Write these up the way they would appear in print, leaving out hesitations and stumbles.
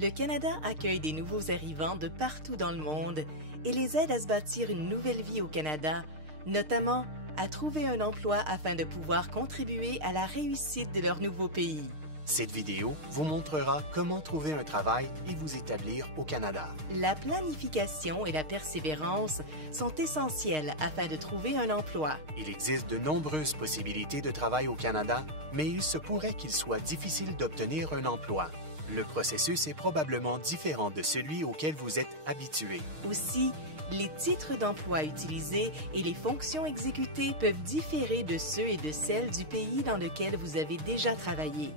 Le Canada accueille des nouveaux arrivants de partout dans le monde et les aide à se bâtir une nouvelle vie au Canada, notamment à trouver un emploi afin de pouvoir contribuer à la réussite de leur nouveau pays. Cette vidéo vous montrera comment trouver un travail et vous établir au Canada. La planification et la persévérance sont essentielles afin de trouver un emploi. Il existe de nombreuses possibilités de travail au Canada, mais il se pourrait qu'il soit difficile d'obtenir un emploi. Le processus est probablement différent de celui auquel vous êtes habitué. Aussi, les titres d'emploi utilisés et les fonctions exécutées peuvent différer de ceux et de celles du pays dans lequel vous avez déjà travaillé.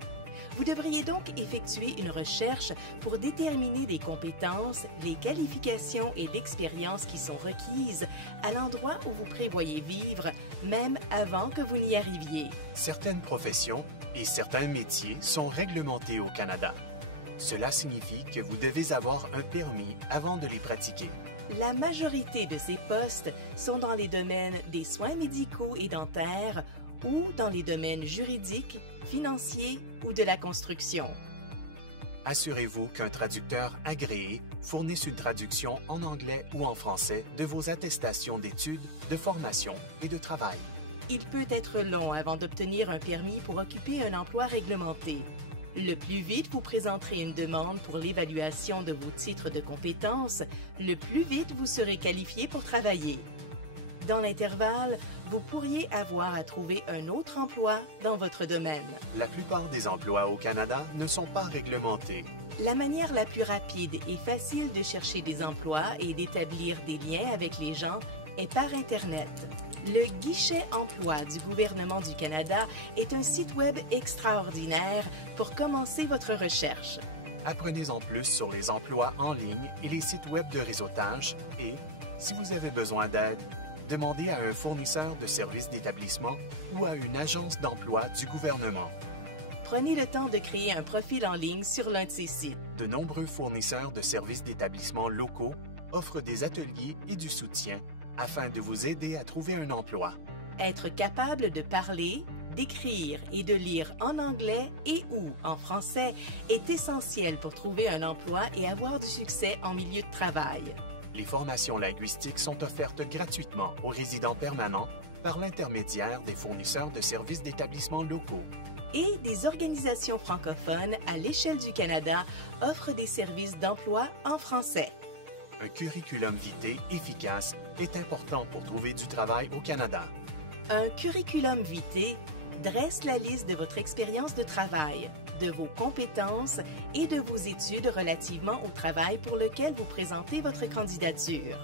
Vous devriez donc effectuer une recherche pour déterminer les compétences, les qualifications et l'expérience qui sont requises à l'endroit où vous prévoyez vivre, même avant que vous n'y arriviez. Certaines professions et certains métiers sont réglementés au Canada. Cela signifie que vous devez avoir un permis avant de les pratiquer. La majorité de ces postes sont dans les domaines des soins médicaux et dentaires ou dans les domaines juridiques, financiers ou de la construction. Assurez-vous qu'un traducteur agréé fournisse une traduction en anglais ou en français de vos attestations d'études, de formation et de travail. Il peut être long avant d'obtenir un permis pour occuper un emploi réglementé. Le plus vite vous présenterez une demande pour l'évaluation de vos titres de compétences, le plus vite vous serez qualifié pour travailler. Dans l'intervalle, vous pourriez avoir à trouver un autre emploi dans votre domaine. La plupart des emplois au Canada ne sont pas réglementés. La manière la plus rapide et facile de chercher des emplois et d'établir des liens avec les gens est par Internet. Le guichet emploi du gouvernement du Canada est un site web extraordinaire pour commencer votre recherche. Apprenez-en plus sur les emplois en ligne et les sites web de réseautage et, si vous avez besoin d'aide, demandez à un fournisseur de services d'établissement ou à une agence d'emploi du gouvernement. Prenez le temps de créer un profil en ligne sur l'un de ces sites. De nombreux fournisseurs de services d'établissement locaux offrent des ateliers et du soutien afin de vous aider à trouver un emploi. Être capable de parler, d'écrire et de lire en anglais et ou en français est essentiel pour trouver un emploi et avoir du succès en milieu de travail. Les formations linguistiques sont offertes gratuitement aux résidents permanents par l'intermédiaire des fournisseurs de services d'établissements locaux. Et des organisations francophones à l'échelle du Canada offrent des services d'emploi en français. Un curriculum vitae efficace est important pour trouver du travail au Canada. Un curriculum vitae dresse la liste de votre expérience de travail, de vos compétences et de vos études relativement au travail pour lequel vous présentez votre candidature.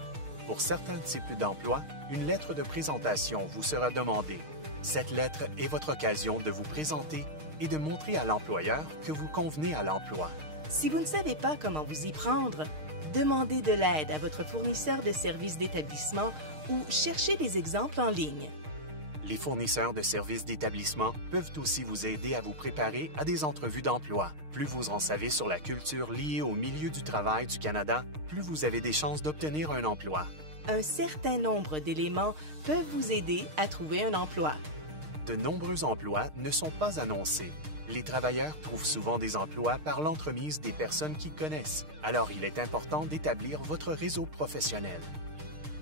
Pour certains types d'emplois, une lettre de présentation vous sera demandée. Cette lettre est votre occasion de vous présenter et de montrer à l'employeur que vous convenez à l'emploi. Si vous ne savez pas comment vous y prendre, demandez de l'aide à votre fournisseur de services d'établissement ou cherchez des exemples en ligne. Les fournisseurs de services d'établissement peuvent aussi vous aider à vous préparer à des entrevues d'emploi. Plus vous en savez sur la culture liée au milieu du travail du Canada, plus vous avez des chances d'obtenir un emploi. Un certain nombre d'éléments peuvent vous aider à trouver un emploi. De nombreux emplois ne sont pas annoncés. Les travailleurs trouvent souvent des emplois par l'entremise des personnes qu'ils connaissent. Alors, il est important d'établir votre réseau professionnel.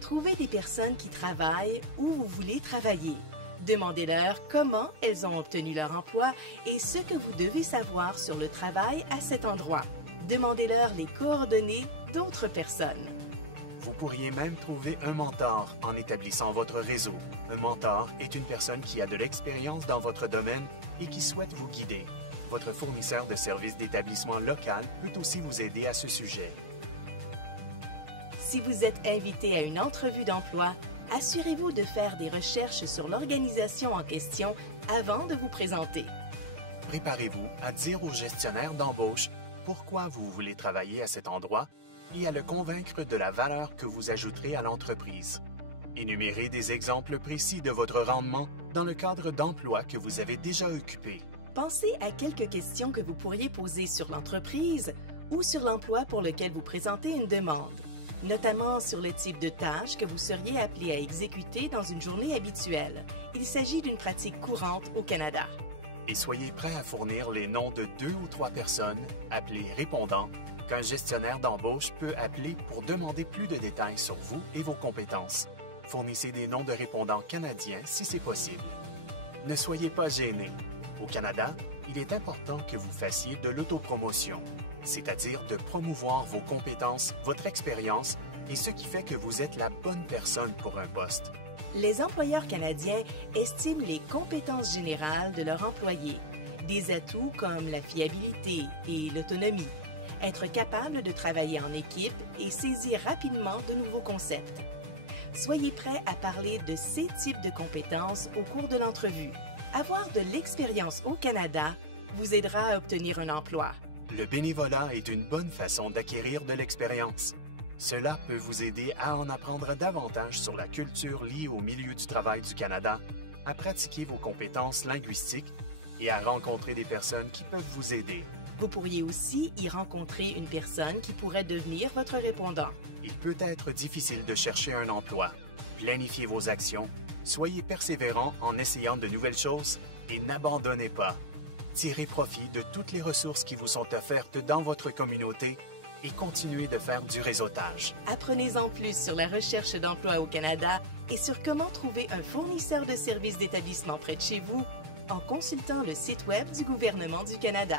Trouvez des personnes qui travaillent où vous voulez travailler. Demandez-leur comment elles ont obtenu leur emploi et ce que vous devez savoir sur le travail à cet endroit. Demandez-leur les coordonnées d'autres personnes. Vous pourriez même trouver un mentor en établissant votre réseau. Un mentor est une personne qui a de l'expérience dans votre domaine et qui souhaite vous guider. Votre fournisseur de services d'établissement local peut aussi vous aider à ce sujet. Si vous êtes invité à une entrevue d'emploi, assurez-vous de faire des recherches sur l'organisation en question avant de vous présenter. Préparez-vous à dire au gestionnaire d'embauche pourquoi vous voulez travailler à cet endroit et à le convaincre de la valeur que vous ajouterez à l'entreprise. Énumérez des exemples précis de votre rendement dans le cadre d'emploi que vous avez déjà occupé. Pensez à quelques questions que vous pourriez poser sur l'entreprise ou sur l'emploi pour lequel vous présentez une demande, notamment sur le type de tâches que vous seriez appelé à exécuter dans une journée habituelle. Il s'agit d'une pratique courante au Canada. Et soyez prêt à fournir les noms de 2 ou 3 personnes, appelées répondants, qu'un gestionnaire d'embauche peut appeler pour demander plus de détails sur vous et vos compétences. Fournissez des noms de répondants canadiens si c'est possible. Ne soyez pas gênés. Au Canada, il est important que vous fassiez de l'autopromotion, c'est-à-dire de promouvoir vos compétences, votre expérience et ce qui fait que vous êtes la bonne personne pour un poste. Les employeurs canadiens estiment les compétences générales de leurs employés, des atouts comme la fiabilité et l'autonomie, être capable de travailler en équipe et saisir rapidement de nouveaux concepts. Soyez prêts à parler de ces types de compétences au cours de l'entrevue. Avoir de l'expérience au Canada vous aidera à obtenir un emploi. Le bénévolat est une bonne façon d'acquérir de l'expérience. Cela peut vous aider à en apprendre davantage sur la culture liée au milieu du travail du Canada, à pratiquer vos compétences linguistiques et à rencontrer des personnes qui peuvent vous aider. Vous pourriez aussi y rencontrer une personne qui pourrait devenir votre répondant. Il peut être difficile de chercher un emploi. Planifiez vos actions, soyez persévérant en essayant de nouvelles choses et n'abandonnez pas. Tirez profit de toutes les ressources qui vous sont offertes dans votre communauté et continuez de faire du réseautage. Apprenez-en plus sur la recherche d'emploi au Canada et sur comment trouver un fournisseur de services d'établissement près de chez vous en consultant le site Web du gouvernement du Canada.